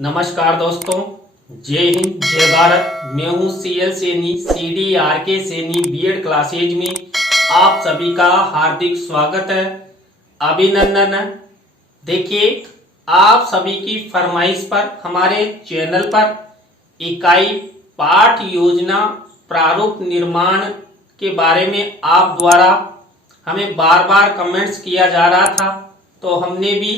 नमस्कार दोस्तों, जय हिंद जय भारत। मैं हूँ CL Saini, CDRK Saini BEd classes में आप सभी का हार्दिक स्वागत है, अभिनंदन है। देखिए, आप सभी की फरमाइश पर हमारे चैनल पर इकाई पाठ योजना प्रारूप निर्माण के बारे में आप द्वारा हमें बार बार कमेंट्स किया जा रहा था, तो हमने भी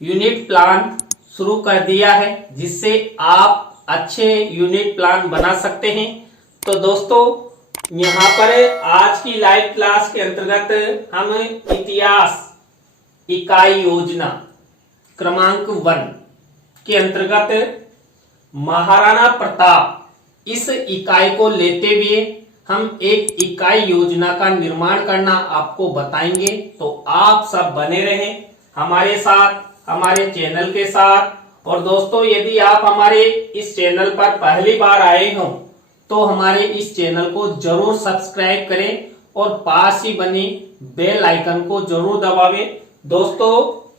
यूनिट प्लान शुरू कर दिया है जिससे आप अच्छे यूनिट प्लान बना सकते हैं। तो दोस्तों, यहाँ पर आज की लाइव क्लास के अंतर्गत हम इतिहास इकाई योजना क्रमांक 1 के अंतर्गत महाराणा प्रताप इस इकाई को लेते हुए हम एक इकाई योजना का निर्माण करना आपको बताएंगे। तो आप सब बने रहें हमारे साथ, हमारे चैनल के साथ। और दोस्तों, यदि आप हमारे इस चैनल पर पहली बार आए हो तो हमारे इस चैनल को जरूर सब्सक्राइब करें और पास ही बने बेल आइकन को जरूर दबावें। दोस्तों,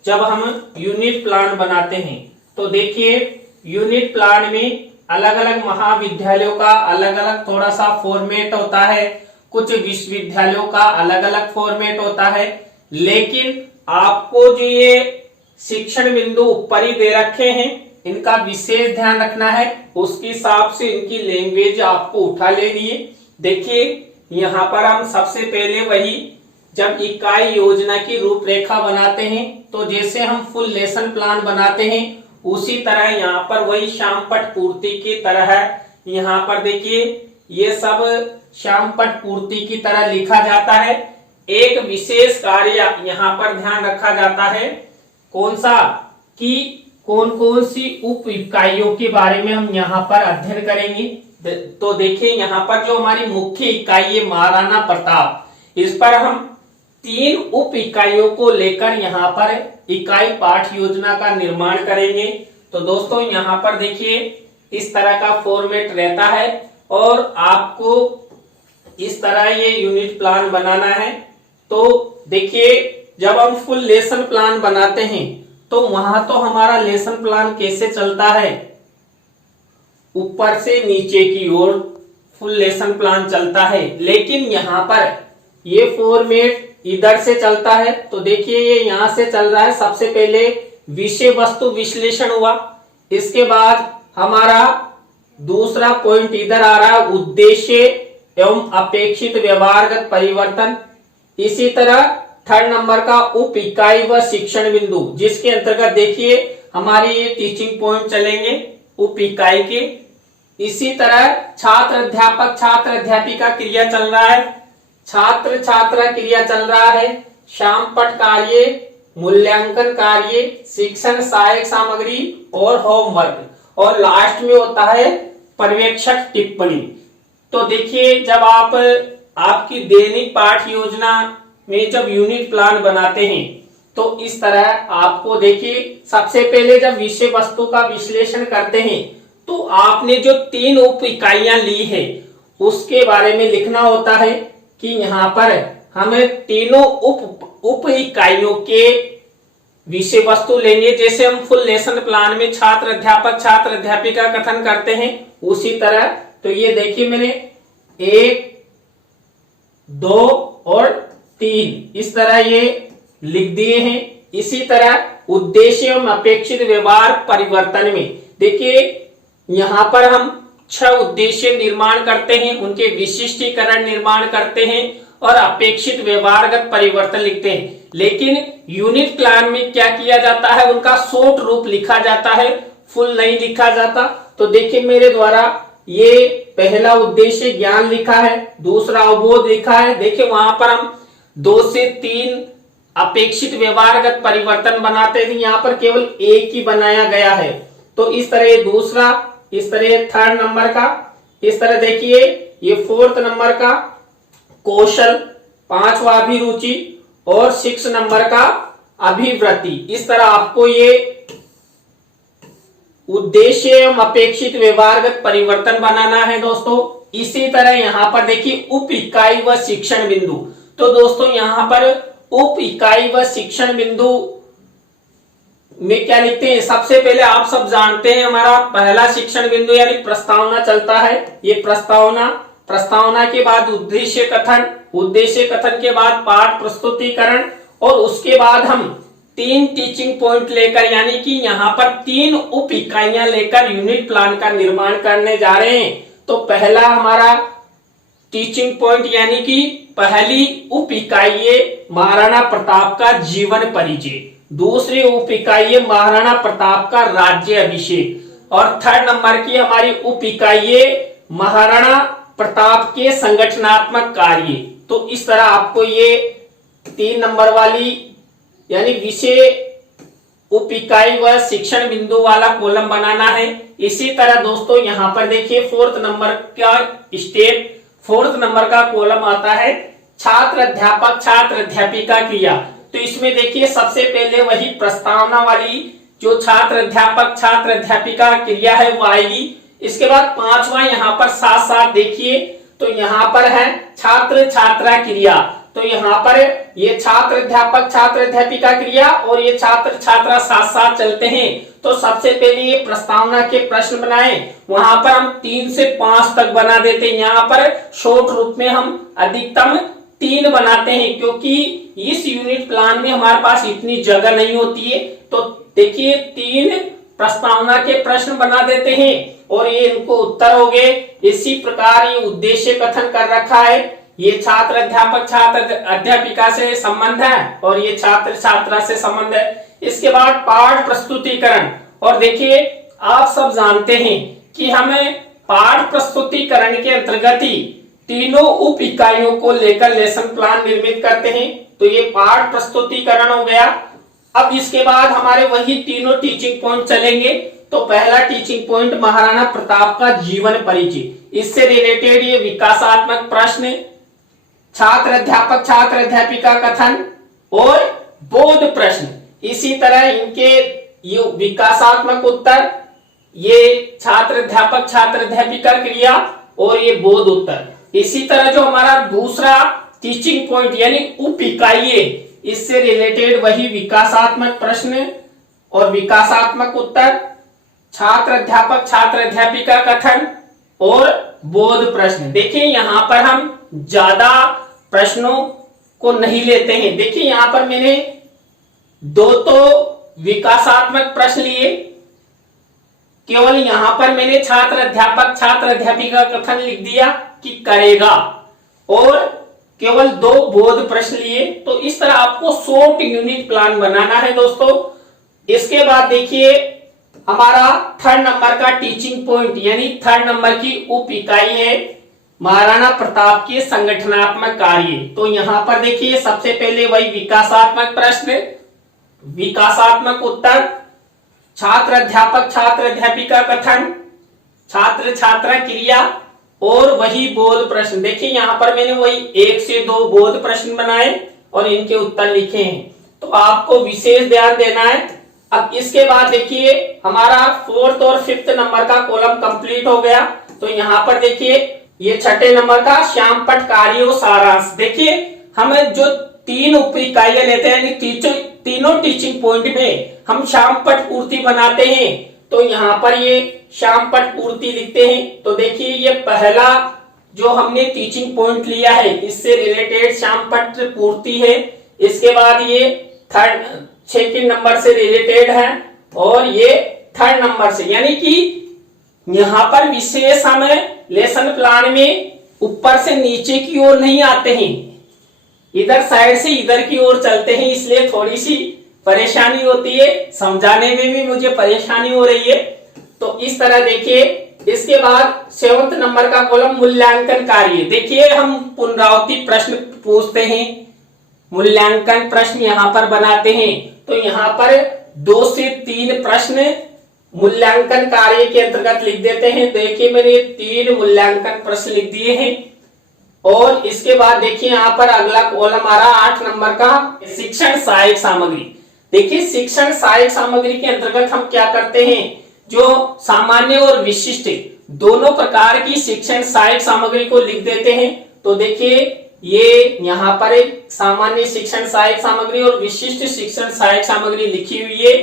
जब हम यूनिट प्लान बनाते हैं तो देखिए, यूनिट प्लान में अलग अलग महाविद्यालयों का अलग अलग थोड़ा सा फॉर्मेट होता है, कुछ विश्वविद्यालयों का अलग अलग फॉर्मेट होता है। लेकिन आपको जो ये शिक्षण बिंदु ऊपर ही दे रखे हैं, इनका विशेष ध्यान रखना है। उसके हिसाब से इनकी लैंग्वेज आपको उठा लेनी है। देखिए, यहाँ पर हम सबसे पहले वही जब इकाई योजना की रूपरेखा बनाते हैं तो जैसे हम फुल लेसन प्लान बनाते हैं उसी तरह यहाँ पर वही श्यामपट्ट पूर्ति की तरह है। यहाँ पर देखिए, ये सब श्यामपट्ट पूर्ति की तरह लिखा जाता है। एक विशेष कार्य यहाँ पर ध्यान रखा जाता है, कौन सा, कि कौन कौन सी उप इकाइयों के बारे में हम यहाँ पर अध्ययन करेंगे। तो देखिए, यहाँ पर जो हमारी मुख्य इकाई है महाराणा प्रताप, इस पर हम 3 उप इकाइयों को लेकर यहाँ पर इकाई पाठ योजना का निर्माण करेंगे। तो दोस्तों, यहाँ पर देखिए इस तरह का फॉर्मेट रहता है और आपको इस तरह ये यूनिट प्लान बनाना है। तो देखिए, जब हम फुल लेसन प्लान बनाते हैं तो वहां तो हमारा लेसन प्लान कैसे चलता है, ऊपर से नीचे की ओर फुल लेसन प्लान चलता है। लेकिन यहाँ पर ये फॉर्मेट इधर से चलता है। तो देखिए, ये यहाँ से चल रहा है। सबसे पहले विषय वस्तु विश्लेषण हुआ, इसके बाद हमारा दूसरा पॉइंट इधर आ रहा है, उद्देश्य एवं अपेक्षित व्यवहारगत परिवर्तन। इसी तरह 3rd नंबर का उप इकाई व शिक्षण बिंदु, जिसके अंतर्गत देखिए हमारे ये टीचिंग पॉइंट चलेंगे उप इकाई के। इसी तरह छात्र अध्यापक छात्र अध्यापिका क्रिया चल रहा है, छात्र छात्रा क्रिया चल रहा है, श्यामपट्ट कार्य, मूल्यांकन कार्य, शिक्षण सहायक सामग्री और होमवर्क, और लास्ट में होता है पर्यवेक्षक टिप्पणी। तो देखिए, जब आप आपकी दैनिक पाठ योजना में जब यूनिट प्लान बनाते हैं तो इस तरह आपको देखिए, सबसे पहले जब विषय वस्तु का विश्लेषण करते हैं तो आपने जो 3 उप इकाइयां ली है उसके बारे में लिखना होता है कि यहाँ पर हमें तीनों उप इकाइयों के विषय वस्तु लेंगे। जैसे हम फुल लेसन प्लान में छात्र अध्यापक छात्र अध्यापिका कथन करते हैं उसी तरह। तो ये देखिए, मैंने 1 2 और 3 इस तरह ये लिख दिए हैं। इसी तरह उद्देश्य एवं अपेक्षित व्यवहार परिवर्तन में देखिए, यहाँ पर हम 6 उद्देश्य निर्माण करते हैं, उनके विशिष्टीकरण निर्माण करते हैं और अपेक्षित व्यवहारगत परिवर्तन लिखते हैं। लेकिन यूनिट प्लान में क्या किया जाता है, उनका शॉर्ट रूप लिखा जाता है, फुल नहीं लिखा जाता। तो देखिए, मेरे द्वारा ये पहला उद्देश्य ज्ञान लिखा है, दूसरा अवबोध लिखा है। देखिए, वहां पर हम 2 से 3 अपेक्षित व्यवहारगत परिवर्तन बनाते थे, यहाँ पर केवल एक ही बनाया गया है। तो इस तरह दूसरा, इस तरह 3rd नंबर का, इस तरह देखिए ये 4th नंबर का कौशल, 5वां अभिरुचि और 6 नंबर का अभिवृत्ति। इस तरह आपको ये उद्देश्य एवं अपेक्षित व्यवहारगत परिवर्तन बनाना है दोस्तों। इसी तरह यहाँ पर देखिए उप इकाई व शिक्षण बिंदु। तो दोस्तों, यहाँ पर उप इकाई व शिक्षण बिंदु में क्या लिखते हैं, सबसे पहले आप सब जानते हैं हमारा पहला शिक्षण बिंदु यानी प्रस्तावना चलता है। ये प्रस्तावना के बाद उद्देश्य कथन के बाद पाठ प्रस्तुतिकरण, और उसके बाद हम 3 टीचिंग पॉइंट लेकर यानी कि यहाँ पर 3 उप इकाइयां लेकर यूनिट प्लान का निर्माण करने जा रहे हैं। तो पहला हमारा टीचिंग पॉइंट यानी कि पहली उप इकाई महाराणा प्रताप का जीवन परिचय, दूसरी उप इकाई महाराणा प्रताप का राज्य अभिषेक, और 3rd नंबर की हमारी उप इकाई महाराणा प्रताप के संगठनात्मक कार्य। तो इस तरह आपको ये 3 नंबर वाली यानी विषय, उप इकाई व शिक्षण बिंदु वाला कॉलम बनाना है। इसी तरह दोस्तों यहाँ पर देखिए 4th नंबर का स्टेप, 4th नंबर का कॉलम आता है छात्र अध्यापक छात्र अध्यापिका क्रिया। तो इसमें देखिए सबसे पहले वही प्रस्तावना वाली जो छात्र अध्यापक छात्र अध्यापिका क्रिया है वो आएगी। इसके बाद 5वां यहाँ पर साथ साथ देखिए, तो यहाँ पर है छात्र छात्रा क्रिया। तो यहाँ पर ये छात्र अध्यापक छात्र अध्यापिका क्रिया और ये छात्र छात्रा साथ साथ चलते हैं। तो सबसे पहले ये प्रस्तावना के प्रश्न बनाए, वहां पर हम 3 से 5 तक बना देते हैं। यहाँ पर शॉर्ट रूप में हम अधिकतम 3 बनाते हैं, क्योंकि इस यूनिट प्लान में हमारे पास इतनी जगह नहीं होती है। तो देखिए 3 प्रस्तावना के प्रश्न बना देते हैं और ये इनको उत्तर हो गए। इसी प्रकार ये उद्देश्य कथन कर रखा है, ये छात्र अध्यापक छात्र अध्यापिका से संबंध है और ये छात्र छात्रा से संबंध है। इसके बाद पाठ प्रस्तुतिकरण, और देखिए आप सब जानते हैं कि हमें पाठ प्रस्तुतिकरण के अंतर्गत ही तीनों उप इकाइयों को लेकर लेसन प्लान निर्मित करते हैं। तो ये पाठ प्रस्तुतिकरण हो गया। अब इसके बाद हमारे वही तीनों टीचिंग पॉइंट चलेंगे। तो पहला टीचिंग पॉइंट महाराणा प्रताप का जीवन परिचय, इससे रिलेटेड ये विकासात्मक प्रश्न, छात्र अध्यापक छात्र अध्यापिका कथन और बोध प्रश्न। इसी तरह इनके ये विकासात्मक उत्तर, ये छात्र अध्यापक छात्र अध्यापिका क्रिया और ये बोध उत्तर। इसी तरह जो हमारा दूसरा टीचिंग पॉइंट यानी उप इकाई, इससे रिलेटेड वही विकासात्मक प्रश्न और विकासात्मक उत्तर, छात्र अध्यापक छात्र अध्यापिका कथन और बोध प्रश्न। देखिए यहाँ पर हम ज्यादा प्रश्नों को नहीं लेते हैं। देखिए यहाँ पर मैंने 2 तो विकासात्मक प्रश्न लिए, केवल यहाँ पर मैंने छात्र अध्यापक छात्र अध्यापिका कथन लिख दिया कि करेगा, और केवल 2 बोध प्रश्न लिए। तो इस तरह आपको शॉर्ट यूनिट प्लान बनाना है दोस्तों। इसके बाद देखिए हमारा 3rd नंबर का टीचिंग पॉइंट यानी 3rd नंबर की उप इकाई है महाराणा प्रताप के संगठनात्मक कार्य। तो यहाँ पर देखिए सबसे पहले वही विकासात्मक प्रश्न, विकासात्मक उत्तर, छात्र अध्यापक छात्र अध्यापिका कथन, छात्र छात्रा क्रिया और वही बोध प्रश्न। देखिए यहाँ पर मैंने वही 1 से 2 बोध प्रश्न बनाए और इनके उत्तर लिखे हैं। तो आपको विशेष ध्यान देना है। अब इसके बाद देखिए हमारा 4th और 5th नंबर का कॉलम कंप्लीट हो गया। तो यहाँ पर देखिए ये 6ठे नंबर का श्यामपट्ट कार्यों सारांश। देखिए हमें जो 3 उप इकाइयां लेते हैं, तीनों टीचिंग पॉइंट में हम श्यामपट्ट पूर्ति बनाते हैं। तो यहाँ पर ये श्यामपट्ट पूर्ति लिखते हैं। तो देखिए ये पहला जो हमने टीचिंग पॉइंट लिया है, इससे रिलेटेड श्यामपट्ट पूर्ति है। इसके बाद ये 2nd नंबर से रिलेटेड है और ये 3rd नंबर से, यानी कि यहाँ पर विशेष हमें लेसन प्लान में ऊपर से नीचे की ओर नहीं आते हैं, इधर साइड से इधर की ओर चलते हैं, इसलिए थोड़ी सी परेशानी होती है, समझाने में भी मुझे परेशानी हो रही है। तो इस तरह देखिए। इसके बाद 7th नंबर का कॉलम मूल्यांकन कार्य। देखिए हम पुनरावृत्ति प्रश्न पूछते हैं, मूल्यांकन प्रश्न यहाँ पर बनाते हैं। तो यहाँ पर 2 से 3 प्रश्न मूल्यांकन कार्य के अंतर्गत लिख देते हैं। देखिए मैंने 3 मूल्यांकन प्रश्न लिख दिए हैं। और इसके बाद देखिए यहाँ पर अगला कॉलम आ रहा 8 नंबर का शिक्षण सहायक सामग्री। देखिए शिक्षण सहायक सामग्री के अंतर्गत हम क्या करते हैं, जो सामान्य और विशिष्ट दोनों प्रकार की शिक्षण सहायक सामग्री को लिख देते हैं। तो देखिए ये यहाँ पर एक सामान्य शिक्षण सहायक सामग्री और विशिष्ट शिक्षण सहायक सामग्री लिखी हुई है।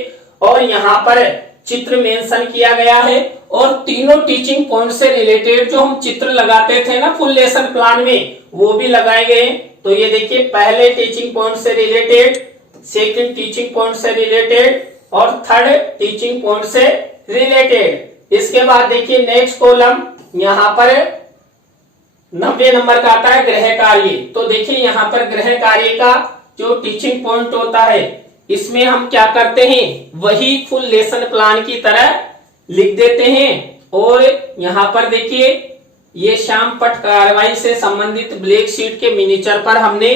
और यहाँ पर चित्र मेंशन किया गया है और तीनों टीचिंग पॉइंट से रिलेटेड जो हम चित्र लगाते थे ना फुल लेसन प्लान में, वो भी लगाए गए। तो ये देखिए, पहले टीचिंग पॉइंट से रिलेटेड, सेकंड टीचिंग पॉइंट से रिलेटेड और थर्ड टीचिंग पॉइंट से रिलेटेड। इसके बाद देखिए नेक्स्ट कॉलम, यहाँ पर 90 नंबर का आता है गृह कार्य। तो देखिए यहाँ पर गृह कार्य का जो टीचिंग पॉइंट होता है, इसमें हम क्या करते हैं, वही फुल लेसन प्लान की तरह लिख देते हैं। और यहाँ पर देखिए, ये शाम पठ कार्रवाई से संबंधित ब्लैक शीट के मिनिएचर पर हमने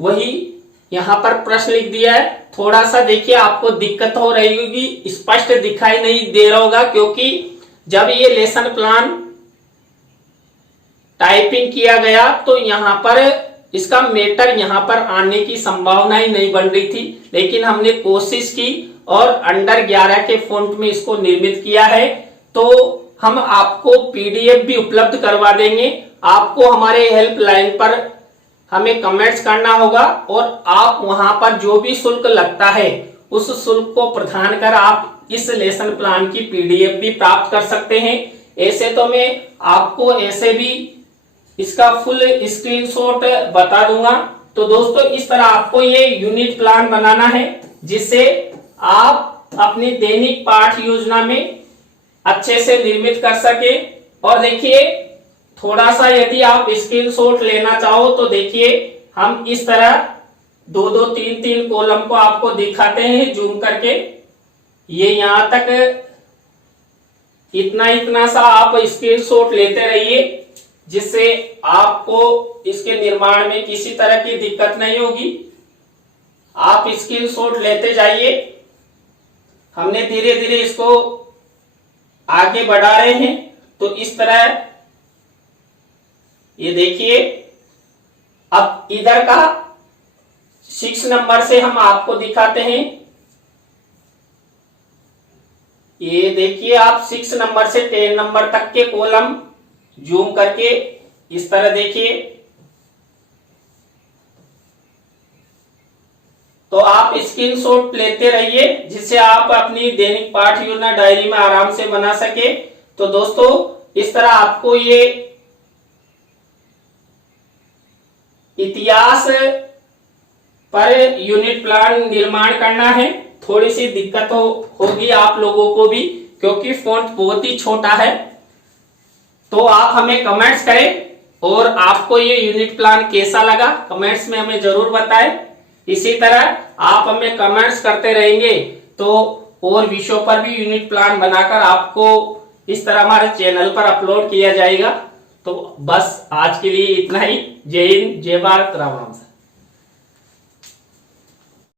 वही यहाँ पर प्रश्न लिख दिया है। थोड़ा सा देखिए आपको दिक्कत हो रही होगी, स्पष्ट दिखाई नहीं दे रहा होगा, क्योंकि जब ये लेसन प्लान टाइपिंग किया गया तो यहाँ पर इसका मैटर यहाँ पर आने की संभावना ही नहीं बन रही थी, लेकिन हमने कोशिश की और अंडर 11 के फॉन्ट में इसको निर्मित किया है। तो हम आपको पीडीएफ भी उपलब्ध करवा देंगे। आपको हमारे हेल्पलाइन पर हमें कमेंट्स करना होगा और आप वहां पर जो भी शुल्क लगता है उस शुल्क को प्रदान कर आप इस लेसन प्लान की पीडीएफ भी प्राप्त कर सकते हैं। ऐसे तो मैं आपको ऐसे भी इसका फुल स्क्रीनशॉट बता दूंगा। तो दोस्तों, इस तरह आपको ये यूनिट प्लान बनाना है, जिससे आप अपनी दैनिक पाठ योजना में अच्छे से निर्मित कर सके। और देखिए, थोड़ा सा यदि आप स्क्रीनशॉट लेना चाहो तो देखिए, हम इस तरह 2-2, 3-3 कॉलम को आपको दिखाते हैं जूम करके। ये यहां तक इतना सा आप स्क्रीनशॉट लेते रहिए, जिससे आपको इसके निर्माण में किसी तरह की दिक्कत नहीं होगी। आप स्क्रीनशॉट लेते जाइए। हमने धीरे धीरे इसको आगे बढ़ा रहे हैं। तो इस तरह ये देखिए, अब इधर का 6 नंबर से हम आपको दिखाते हैं। ये देखिए, आप 6 नंबर से 10 नंबर तक के कॉलम जूम करके इस तरह देखिए। तो आप स्क्रीनशॉट लेते रहिए, जिससे आप अपनी दैनिक पाठ योजना डायरी में आराम से बना सके। तो दोस्तों, इस तरह आपको ये इतिहास पर यूनिट प्लान निर्माण करना है। थोड़ी सी दिक्कत होगी आप लोगों को भी, क्योंकि फॉन्ट बहुत ही छोटा है। तो आप हमें कमेंट्स करें और आपको ये यूनिट प्लान कैसा लगा कमेंट्स में हमें जरूर बताएं। इसी तरह आप हमें कमेंट्स करते रहेंगे तो और विषयों पर भी यूनिट प्लान बनाकर आपको इस तरह हमारे चैनल पर अपलोड किया जाएगा। तो बस आज के लिए इतना ही। जय हिंद, जय भारत, राम राम।